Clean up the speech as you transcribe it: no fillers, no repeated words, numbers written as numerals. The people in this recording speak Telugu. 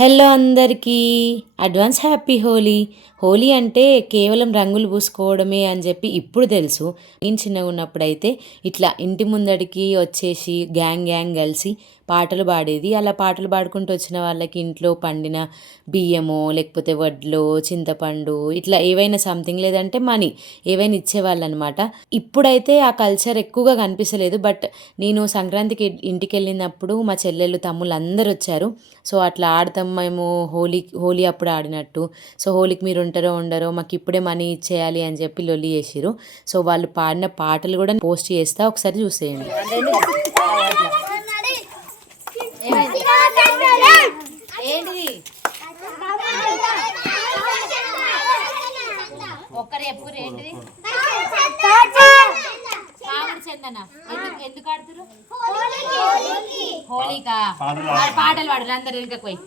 హలో అందరికీ అడ్వాన్స్ హ్యాపీ హోలీ. హోలీ అంటే కేవలం రంగులు పూసుకోవడమే అని చెప్పి ఇప్పుడు తెలుసు. నేను చిన్నగా ఉన్నప్పుడైతే ఇట్లా ఇంటి ముందడికి వచ్చేసి గ్యాంగ్ గ్యాంగ్ కలిసి పాటలు పాడేది. అలా పాటలు పాడుకుంటూ వచ్చిన వాళ్ళకి ఇంట్లో పండిన బియ్యమో లేకపోతే వడ్లో చింతపండు ఇట్లా ఏవైనా సంథింగ్ లేదంటే మనీ ఏవైనా ఇచ్చేవాళ్ళు అనమాట. ఇప్పుడైతే ఆ కల్చర్ ఎక్కువగా కనిపిస్తలేదు. బట్ నేను సంక్రాంతికి ఇంటికి వెళ్ళినప్పుడు మా చెల్లెళ్ళు తమ్ముళ్ళు అందరు వచ్చారు. సో అట్లా ఆడతాం మేము హోలీ అప్పుడు ఆడినట్టు. సో హోలీకి మీరు ఉంటారో ఉండరో మాకు ఇప్పుడే మనీ ఇచ్చేయాలి అని చెప్పి లొల్లి చేసిరు. సో వాళ్ళు పాడిన పాటలు కూడా పోస్ట్ చేస్తా, ఒకసారి చూసేయండి. ఏంటిది ఒక్కరు ఎప్పుడు ఏంటిది చందన ఎందుకు ఆడుతురు హోలీకా? పాటలు పాడరు అందరు ఇంకా పోయి.